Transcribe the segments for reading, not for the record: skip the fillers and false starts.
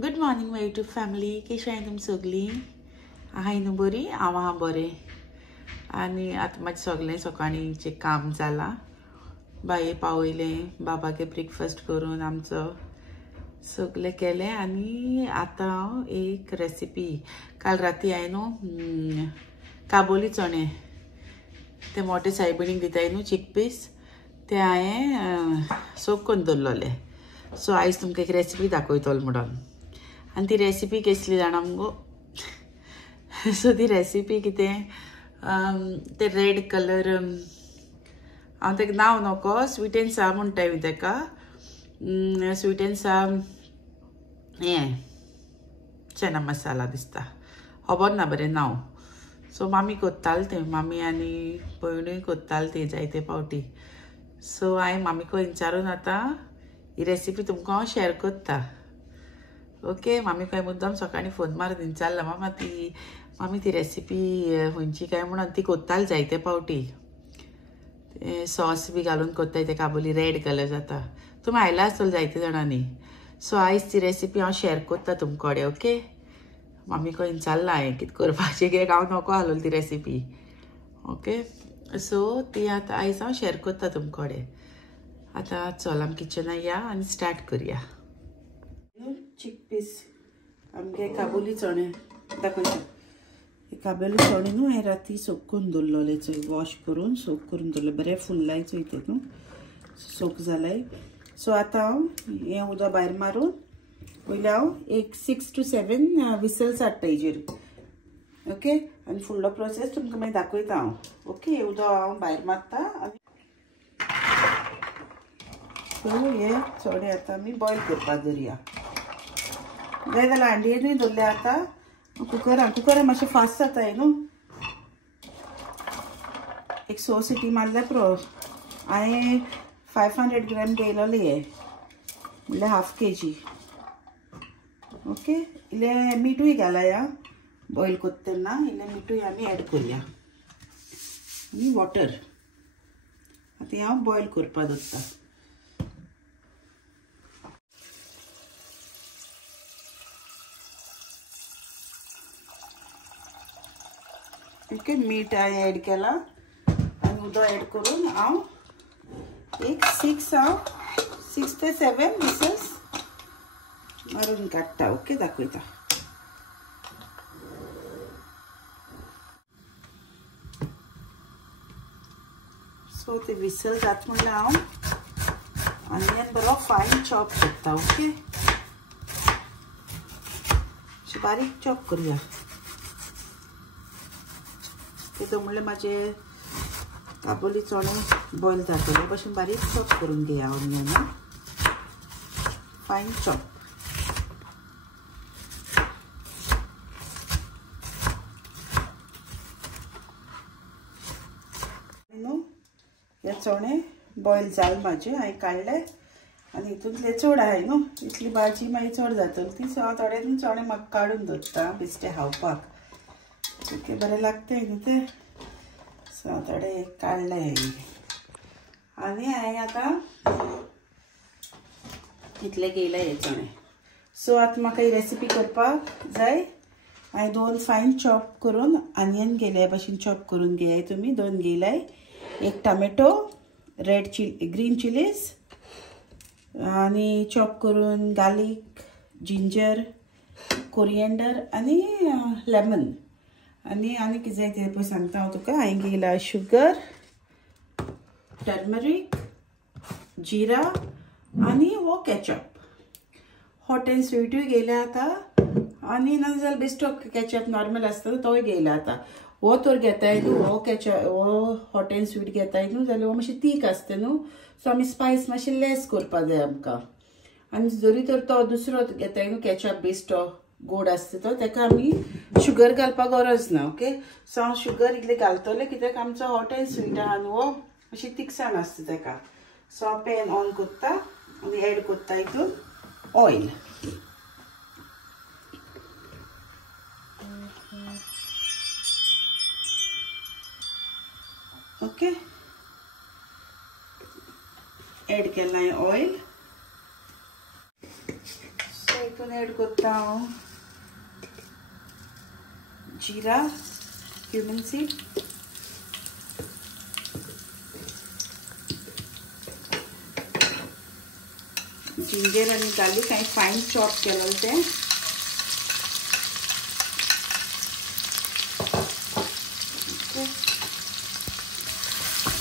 Good morning my YouTube family. कशी आहे तुमी सगळीं? आहाय न्हू बरी? हांव आहा बरें. आनी आतां म्हाजें सगळें सकाळींचें काम जालां. बाये पावयलें, बाबागे ब्रेकफास्ट करून आमचो सगळें केलें. आनी आतां हांव एक रेसिपी काल राती हांवें न्हू काबोली चणे ते मोटे सायबिणीक दिताय न्हू चिकपीस ते हांवें सोक करून दवरलेले. सो आयज तुमकां एक रेसिपी दाखयतलो म्हणून. आनी ती रेसिपी कसली जाणा मुगो. सो ती रेसिपी कितें ते रेड कलर हांव तेका नांव नको स्वीट एंड साव म्हणटाय तेका. स्वीट एंड साव हें चना मसाला दिसता, खबर ना बरें नांव. सो मामी कोत्ताली तें, मामी आनी भयणूय कोत्ताली ती जायते फावटी. सो हांवें मामीको विचारून आतां ही रेसिपी तुमकां हांव शेअर कोत्ता. ओके, मामी काय मुद्दाम सकाळीं फोन मारून विचारला मामी ती रेसिपी खंयची काय म्हणून ती कोत्ताली जायते फावटी. सॉस बी घालून कोत्ताय ते काबोली रेड कलर जाता. तुमी आयला आसतलो जायते जाणांनी. सो आयज ती रेसिपी हांव शेअर कोत्ता तुमचे कडेन. ओके, मामी को विचारला हांवें कितें करपाचें कित्याक हांव नको आसलोली ती रेसिपी. ओके, सो ती आतां आयज हांव शेअर कोत्ता तुमचे कडेन. आतां चल आमी किचनान या आनी स्टार्ट करुया. चिकपीस आमगे काबोली चणे दाखयता. काबोली चणे न्हू हांवें राती सोक करून दवरलेले. चोय वॉश करून सोक करून दवरले, बरें फुल्लाय चोय ते न्हू सोक जालाय. सो आतां हांव हें उदक भायर मारून पयलीं हांव एक 6 to 7 विसल्स हाडटा हेजेर. ओके, आनी फुडलो प्रोसेस तुमकां मागीर दाखयता हांव. ओके, उदक हांव भायर मारता आनी सो हे चणे आतां आमी बॉयल करपाक दवरया. जाय जाल्यार हांडयेनूय दवरले. आतां कुकरान मातशें फास्ट जाताय न्हू. एक 6 सिटी मारल्या पुरो. हांवें 500 ग्राम घेयलोले हे म्हणल्यार हाफ kg. ओके, इल्लें मिठूय घालाया बॉयल करता तेन्ना. इल्लें मिठूय आमी एड करुया आनी वॉटर. आतां हांव बॉयल करपाक दवरता. ओके, मीठ हांवें एड केला आनी उदक एड करून हांव एक 6 ते 7 विसल्स मारून काडटा. ओके, दाखयता. सो ते विसल जाता म्हणल्यार हांव ऑनियन बरो फायन चॉप करता. ओके, बारीक चॉप करुया. ते म्हणल्यार म्हाजे काबोली चणे बॉयल जातले भशेन बारीक चॉप करून घेया ऑनियन. Fine chop. न्हू हे चणे बॉयल जाले म्हाजे, हांवें काडले आनी हितूंतले चड आहाय न्हू. इतली भाजी मागीर चड जातली ती. सो हांव थोडे चणे म्हाका काडून दवरता बेश्टे खावपाक. ओके, बरें लागताय न्हू ते. सो हांव थोडे काडले आनी हांवें आतां इतले घेयले हे चणे. सो आतां म्हाका ही रेसिपी करपाक जाय. हांवें 2 फायन चॉप करून ऑनियन घेयले भशेन चॉप करून घेयाय तुमी. 2 घेयलाय. एक टमॅटो, ग्रीन चिलीज आनी चॉप करून गार्लीक, जिंजर, कोरिएंडर आनी लेमन आनी कितें जाय तें पळय सांगता हांव तुका. हांवें घेयला शुगर, टर्मरीक, जिरा आनी हो केचप. हॉट एंड स्वीटूय घेयला आतां आनी नाजाल्यार बेश्टो केचप नॉर्मल आसता तोय घेयला आतां. हो तर घेताय न्हू, हो केचप हो हॉट एंड स्वीट घेताय न्हू जाल्यार हो मातशें तीक आसता न्हू. सो आमी स्पायस मातशें लेस करपाक जाय आमकां. आनी जरी तर तो दुसरो घेताय न्हू केचप बेश्टो गोड आसता तो, ताका आमी शुगर घालपाक गरज ना. ओके, सो हांव शुगर इतले घालतलें कित्याक आमचो हॉट एंड स्वीट आहा न्हू हो मातशी तिखसाण आसता ताका. सो हांव पॅन ऑन करता आनी एड करता हितून ऑयल. ओके, एड केला ऑयल. सो हितून ऐड करता हांव जीरा, क्यूमिन सीड, जिंजर आणि गार्लिक हांवें फायन चॉप केलेलें तें,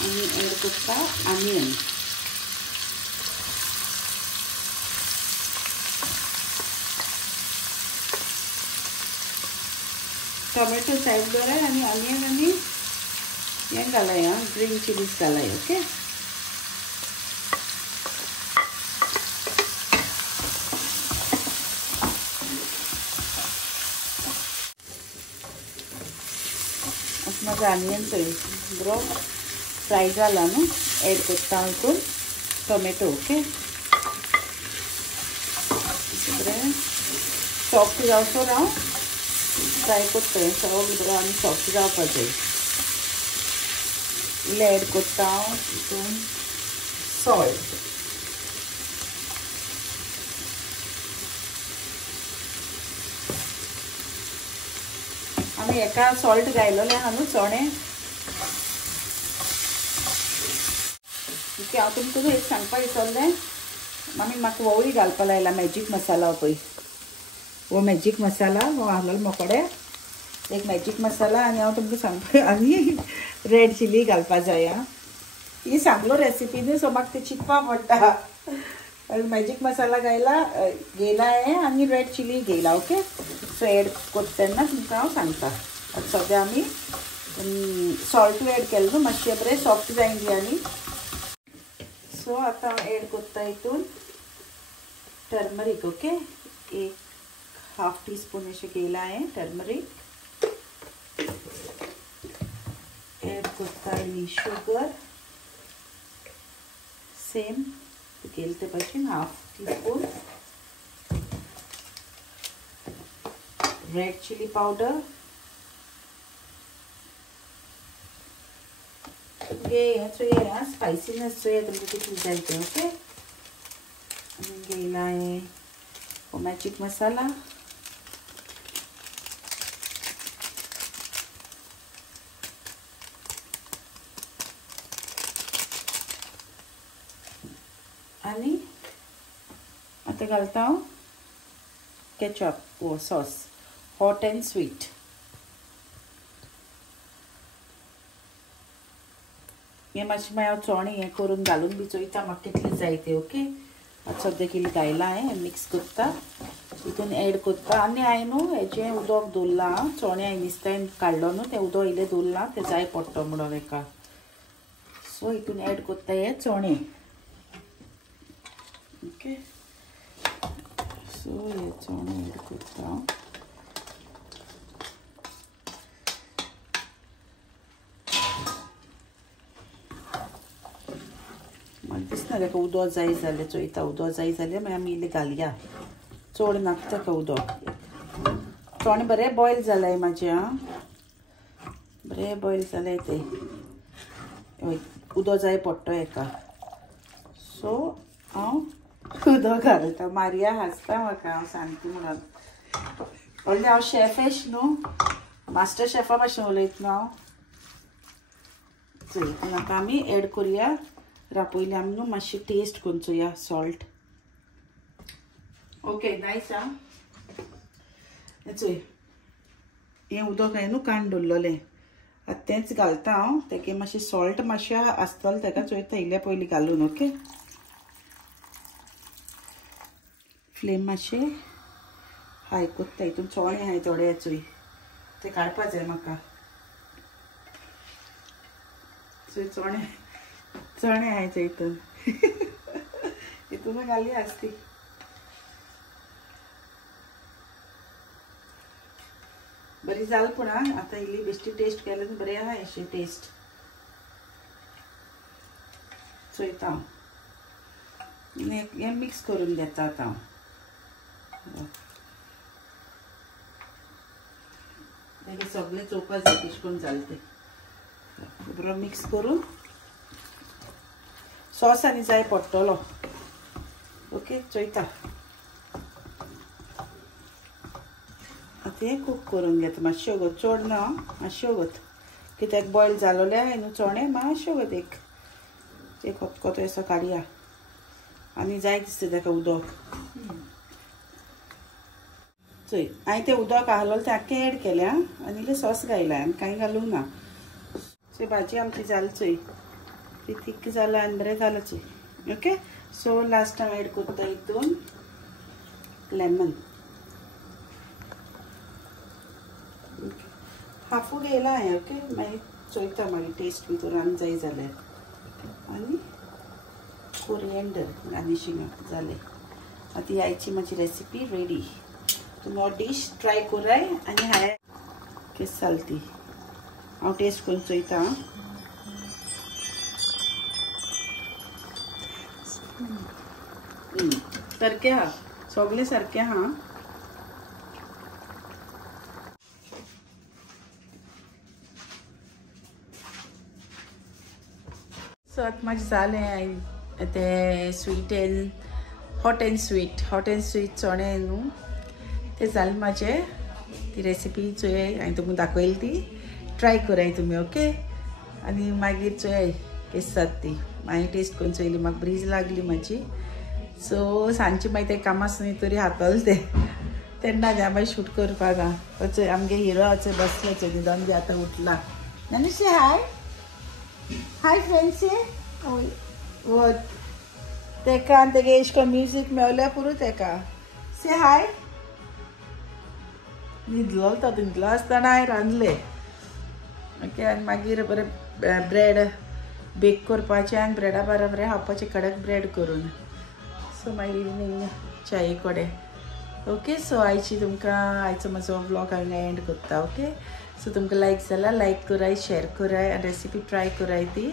आनी ऐड करता ऑनियन, टोमॅटो साइड दवराय आनी ऑनियन आनी हें घालाय, ग्रीन चिलीज घालाय. ओके, माझा ऑनियन बरो फ्राय जाला न्हू, ऐड करता हांव हितून टोमॅटो. ओके, बरें सॉफ्ट जावसर हांव फ्राय करता, सगळें बरो आनी सॉफ्ट जावपा जाय. इल्लें ऐड करता हांव हितून सॉल्ट, आमी एका सॉल्ट घायलोलें आहा न्हू चणे. ओके, हांव तुमकां एक सांगपा विसरलें, आमी म्हाका वोवूय घालपा लायला मॅजीक मसाला पळय, वो मॅजीक मसाला हो आहलो मोकडे एक मॅजीक मसाला. आनी हांव तुमकां सांगपा आनी रेड चिली घालपा जाय. ही सांगलो रेसिपी न्ही, सो म्हाका ते चिंतपा पडटा. मॅजीक मसाला घेयला हें आनी रेड चिली घेयला. ओके, सो ऐड करता तेन्ना तुमकां हांव सांगता. आतां सद्या आमी सॉल्ट ऐड केलें न्हू, मातशें बरें सॉफ्ट जायन बिरयानी. सो आतां हांव ऐड करता हितून टर्मरीक. ओके, एक हाफ टीस्पून अशें घेयला हांवें टर्मरीक. ऐड करता ही शुगर, सेम घेयला ते भशेन half teaspoon. Red chilli powder, spiciness तुमकां कितली जाय तें. ओके, आनी घेयला हांवें मॅजीक मसाला, आनी आतां घालता हांव केचप वो सॉस, हॉट एंड स्वीट. हें मातशें मागीर हांव चोणे हें करून घालून बी चोयता म्हाका कितले जाय ते. ओके, आतां सद्याक इल्लें घायला हांवें, मिक्स करता, हितून ऐड करता. आनी हांवें न्हू हेजें उदक दवरलां, चोणे हांवें निस्त्यान काडलो न्हू तें उदक इल्लें दवरलां, तें जाय पडटा म्हणून हेका. सो हितून ऐड करता हे चोणे. ओके, सो हे चोणे ऐड करता हांव. म्हाका दिसना ताका उदक जाय जाल्यार, चोयता उदक जाय जाल्यार मागीर आमी इल्लें घालया, चड नाका ताका उदक. चोणे बरें बॉयल जालाय म्हाजे, बरें बॉयल जालाय ते, उदक जाय पडटा हेका. सो हांव उदक घालता. मारिया हांसता म्हाका, हांव सांगता म्हणून. व्हडलें हांव शेफ एश न्हू, मास्टर शेफा भाशेन उलयता न्हू हांव. चोय आतां आमी ऐड करुया. पयलीं आमी न्हू मातशी टेस्ट करून चोया सॉल्ट. Okay, nice. चोय हें उदक हांवें न्हू काण दवरलेलें, आतां तेंच घालता हांव. तेगे मातशें सॉल्ट मातशें आसतलें ताका, चोयता इल्लें पयलीं घालून. ओके, फ्लेम मातशें हाय कोत्ता. हितून चोणे हाय थोडे, चोय ते काडपा जाय म्हाका. चोय चणे हाय हितून, हितून घाली आसती. बरी जाल पूण आतां इल्ली बेश्टी टेस्ट केल्यार बरें आहा अशी टेस्ट. चोयता हांव हें मिक्स करून घेता आतां हांव. तेगे सगळें चोवपा जाय कशें करून जालें तें. बरो मिक्स करून सॉस आनी जाय पडटलो. ओके, चोयता ते कूक करून घेता मातशें वगत चड ना मातशें वगत कित्याक बॉयल जालोले हाय न्हू चणे मातशें वगत एक खतखतो असो काडया आनी जाय दिसता ताका उदक चोय हांवें तें उदक आहलोलें तें आख्खें एड केलें आनी इल्लें सॉस घायला आनी कांय घालूंक ना सो भाजी आमची जाली चोय ती थिक जालां आनी बरें जालां चोय okay so last time add करता हितून लेमन हाफू घेयला हांवें ओके मागीर चोयता मागीर टेस्ट भितर आनी जाय जाल्यार आनी कोरिएंडर गार्निशिंग जालें आतां आयची म्हाजी रेसिपी रेडी तुमी हो डिश ट्राय कराय आनी हांवें कशी जाली ती हांव टेस्ट करून चोयता सारकें आहा सगळें सारकें आहा सो आतां म्हाजें जालें ते sweet and hot and sweet चणे न्हू ते जालें म्हाजें ती रेसिपी चोय हांवें तुमकां दाखयली ती ट्राय कराय तुमी ओके आनी मागीर चोय कशी जाता ती हांवें टेस्ट करून चोयली म्हाका बरी लागली म्हाजी सो सांजची मागीर ते कामासून तरी हातोले तेन्ना हांवें मागीर शूट करपाक चोय आमगे हिरो चोय बसले चोय न्हिदोन बी आतां उठला नानुशे हाय फ्रेंड्स वत तेका आनी तेगे एश कोन्न म्युजीक मेवल्या पुरो तेका से हाय न्हिदलो आसतना हांवें रांदलें ओके आनी मागीर बरें ब्रेड बेक करपाचें आनी ब्रेडा बरें खावपाचें कडक ब्रेड करून सो मागीर इवनिंग चाये कडेन ओके सो आयची तुमकां आयचो म्हजो व्लॉग हांगा एंड करता ओके सो तुमकां लायक जाल्यार लायक कराय शेअर कराय आनी रेसिपी ट्राय कराय ती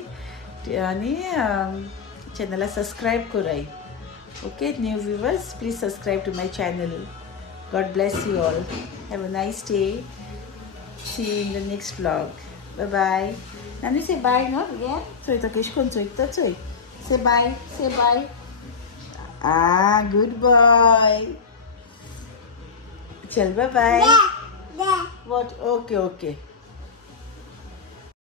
आनी चॅनला सब्सक्रायब कराय okay new viewers please subscribe to my channel God bless you all have a nice day see you in the next vlog bye bye नानी से बाय नो अगेन चोयता केश कोन चोयता चोय से बाय गुड बॉय चल बाय बाय व्हाट ओके